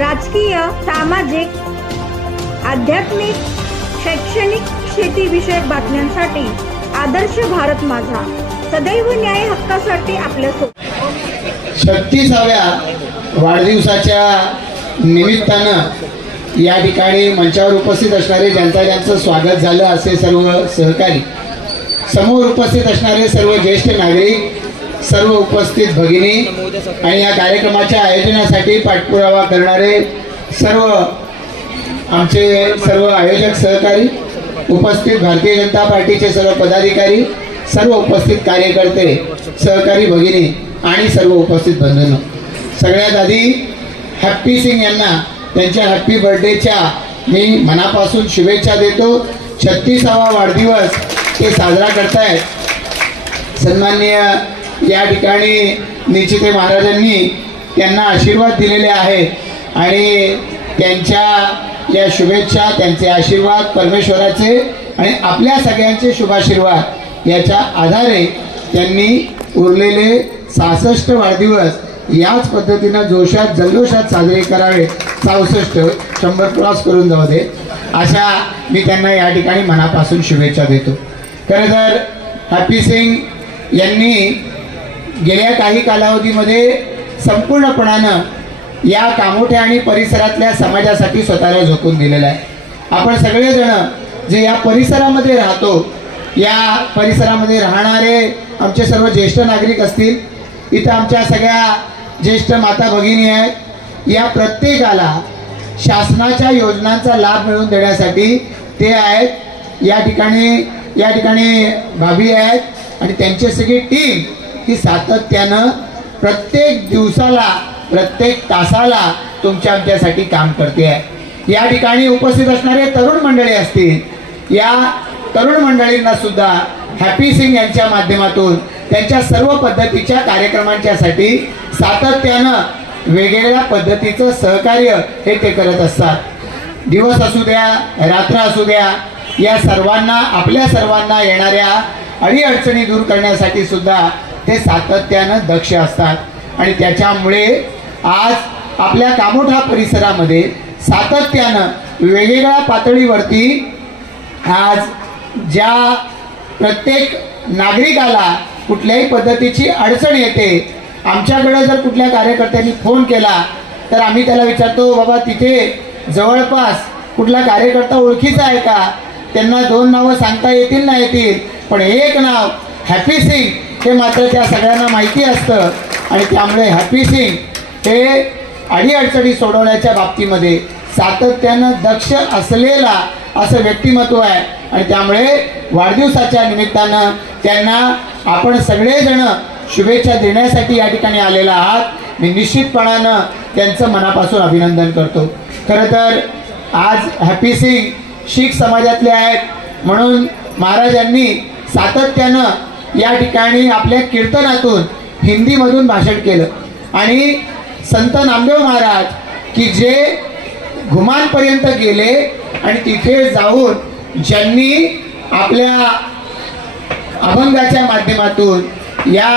राजकीय, सामाजिक, आध्यात्मिक, शैक्षणिक, शेतीविषयक बातम्यांसाठी आदर्श भारत माझा सदैव न्याय हक्कासाठी आपल्यासोबत। 36व्या वाढदिवसाच्या निमित्तानं या ठिकाणी मंचावर उपस्थित असणारे ज्यांचं स्वागत झालं असे सर्व सहकारी, समोर उपस्थित असणारे सर्व ज्येष्ठ नागरिक, सर्व उपस्थित भगिनी आणि या कार्यक्रमाच्या आयोजनासाठी पाठपुरावा करणारे सर्व आमचे सर्व आयोजक सहकारी, उपस्थित भारतीय जनता पार्टीचे सर्व पदाधिकारी, सर्व उपस्थित कार्यकर्ते, सहकारी भगिनी आणि सर्व उपस्थित बंधूंनो, सगळ्यात आधी हॅप्पी सिंग यांना त्यांच्या हॅप्पी बर्थडेच्या मी मनापासून शुभेच्छा देतो। 36वा वाढदिवस ते साजरा करतायत। सन्माननीय या ठिकाणी निश्चिते महाराजांनी त्यांना आशीर्वाद दिलेले आहेत आणि त्यांच्या या शुभेच्छा, त्यांचे आशीर्वाद परमेश्वराचे आणि आपल्या सगळ्यांचे शुभाशीर्वाद याच्या आधारे त्यांनी उरलेले 66 वाढदिवस याच पद्धतीनं जोशात जल्लोषात साजरे करावे। 64 100 क्रॉस करून जाऊ दे अशा मी त्यांना या ठिकाणी मनापासून शुभेच्छा देतो। खरं तर हॅप्पी सिंग यांनी गेल्या काही कालावधीमध्ये संपूर्णपणानं या कामोठ्या आणि परिसरातल्या समाजासाठी स्वतःला झोकून दिलेला आहे। आपण सगळेजण जे या परिसरामध्ये राहतो, या परिसरामध्ये राहणारे आमचे सर्व ज्येष्ठ नागरिक असतील, इथं आमच्या सगळ्या ज्येष्ठ माता भगिनी आहेत, या प्रत्येकाला शासनाच्या योजनांचा लाभ मिळवून देण्यासाठी ते आहेत। या ठिकाणी भाभी आहेत आणि त्यांची सगळी टीम ही सातत्यानं प्रत्येक दिवसाला, प्रत्येक तासाला तुमच्या आमच्यासाठी काम करते आहे। या ठिकाणी उपस्थित असणारे तरुण मंडळी असतील, या तरुण मंडळींना सुद्धा हॅप्पी सिंग यांच्या माध्यमातून त्यांच्या सर्व पद्धतीच्या कार्यक्रमांच्यासाठी सातत्यानं वेगवेगळ्या पद्धतीचं सहकार्य हे ते करत असतात। दिवस असू द्या, रात्र असू द्या, या सर्वांना, आपल्या सर्वांना येणाऱ्या अडीअडचणी दूर करण्यासाठी सुद्धा ते सातत्यानं दक्ष असतात आणि त्याच्यामुळे आज आपल्या कामोठा परिसरामध्ये सातत्यानं वेगवेगळ्या पातळीवरती आज ज्या प्रत्येक नागरिकाला कुठल्याही पद्धतीची अडचण येते, आमच्याकडे जर कुठल्या कार्यकर्त्यांनी फोन केला तर आम्ही त्याला विचारतो, बाबा तिथे जवळपास कुठला कार्यकर्ता ओळखीचा आहे का? त्यांना 2 नावं सांगता येतील ना येतील, पण एक नाव हॅप्पी सिंग हे मात्र त्या सगळ्यांना माहिती असतं आणि त्यामुळे हॅप्पी सिंग हे अडीअडचणी सोडवण्याच्या बाबतीमध्ये सातत्यानं दक्ष असलेला असं व्यक्तिमत्व आहे आणि त्यामुळे वाढदिवसाच्या निमित्तानं त्यांना आपण सगळेजण शुभेच्छा देण्यासाठी या ठिकाणी आलेला आहात। मी निश्चितपणानं त्यांचं मनापासून अभिनंदन करतो। खरं तर आज हॅप्पी सिंग शीख समाजातले आहेत म्हणून महाराजांनी सातत्यानं या ठिकाणी आपल्या कीर्तनातून हिंदीमधून भाषण केलं आणि संत नामदेव महाराज की जे घुमानपर्यंत गेले आणि तिथे जाऊन ज्यांनी आपल्या अभंगाच्या माध्यमातून, या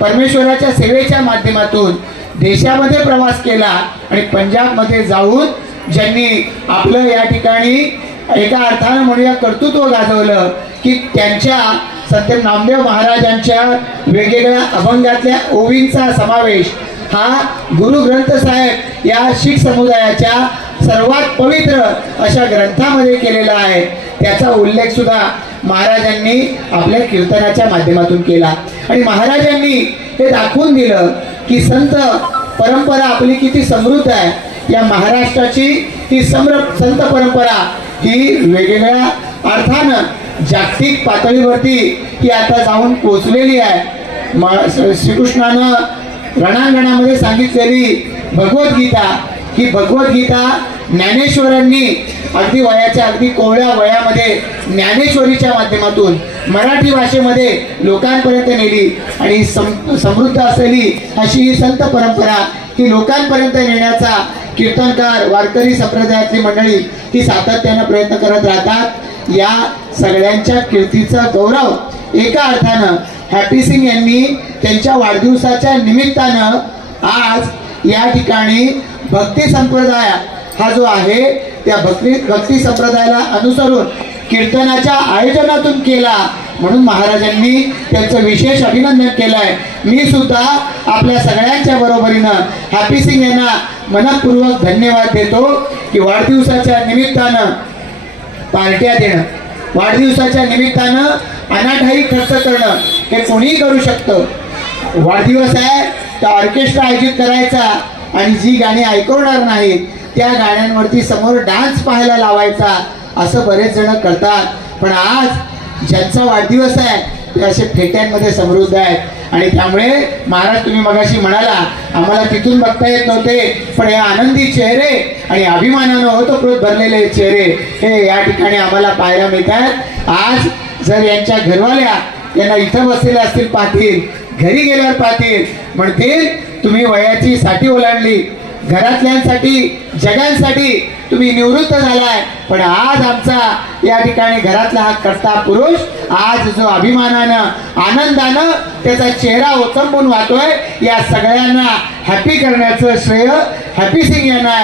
परमेश्वराच्या सेवेच्या माध्यमातून देशामध्ये प्रवास केला आणि पंजाबमध्ये जाऊन ज्यांनी आपलं या ठिकाणी एका अर्थानं म्हणूया कर्तृत्व गाजवलं, की त्यांच्या संत नामदेव महाराजांच्या वेगवेगळ्या अभंगातल्या ओवींचा समावेश हा गुरु ग्रंथ साहेब या शीख समुदायाच्या सर्वात पवित्र अशा ग्रंथामध्ये केलेला आहे। त्याचा उल्लेख सुद्धा महाराजांनी आपल्या कीर्तनाच्या माध्यमातून केला आणि महाराजांनी हे दाखवून दिलं की संत परंपरा आपली किती समृद्ध आहे। या महाराष्ट्राची ही संत परंपरा ही वेगवेगळ्या अर्थानं जागतिक पातळीवरती ही आता जाऊन पोचलेली आहे। श्रीकृष्णानं रणांगणामध्ये सांगितलेली भगवद्गीता, ही भगवद्गीता ज्ञानेश्वरांनी अगदी वयाच्या अगदी कोवळ्या वयामध्ये ज्ञानेश्वरीच्या माध्यमातून मराठी भाषेमध्ये लोकांपर्यंत नेली आणि समृद्ध असलेली अशी ही संत परंपरा ही लोकांपर्यंत नेण्याचा कीर्तनकार, वारकरी संप्रदायातली मंडळी ही सातत्यानं प्रयत्न करत राहतात। या सगळ्यांच्या कीर्तीचा गौरव एका अर्थानं हॅप्पी सिंग यांनी त्यांच्या वाढदिवसाच्या निमित्तानं आज या ठिकाणी भक्ती संप्रदाय हा जो आहे त्या भक्ती संप्रदायाला अनुसरून कीर्तनाच्या आयोजनातून केला, म्हणून महाराजांनी त्यांचं विशेष अभिनंदन केलंय. मी सुद्धा आपल्या सगळ्यांच्या बरोबरीनं हॅपी सिंग यांना मनपूर्वक धन्यवाद देतो की वाढदिवसाच्या निमित्तानं पार्ट्या देणं, वाढदिवसाच्या निमित्तानं अनाठाई खर्च करणं हे कोणीही करू शकतं. वाढदिवस आहे तर ऑर्केस्ट्रा आयोजित करायचा आणि जी गाणी ऐकवणार नाहीत त्या गाण्यांवरती समोर डान्स पाहायला लावायचा, असं बरेच जण करतात. पण आज ज्यांचा वाढदिवस आहे ते असे फेट्यांमध्ये समृद्ध आहेत आणि त्यामुळे महाराज तुम्ही मगाशी म्हणाला आम्हाला तिथून बघता येत नव्हते, पण हे आनंदी चेहरे आणि अभिमानानं ओतप्रोत भरलेले चेहरे हे या ठिकाणी आम्हाला पाहायला मिळतात. आज जर यांच्या घरवाल्या यांना इथं बसलेले असतील पाहतील, घरी गेल्यावर पाहतील, म्हणतील तुम्ही वयाची साठी ओलांडली, घरातल्यांसाठी जगांसाठी तुम्ही निवृत्त झालाय, पण आज आमचा या ठिकाणी घरातला हा कर्ता पुरुष आज जो अभिमानानं आनंदानं त्याचा चेहरा ओथंबून वाहतोय, या सगळ्यांना हॅपी करण्याचं श्रेय हॅपी सिंग यांना आहे.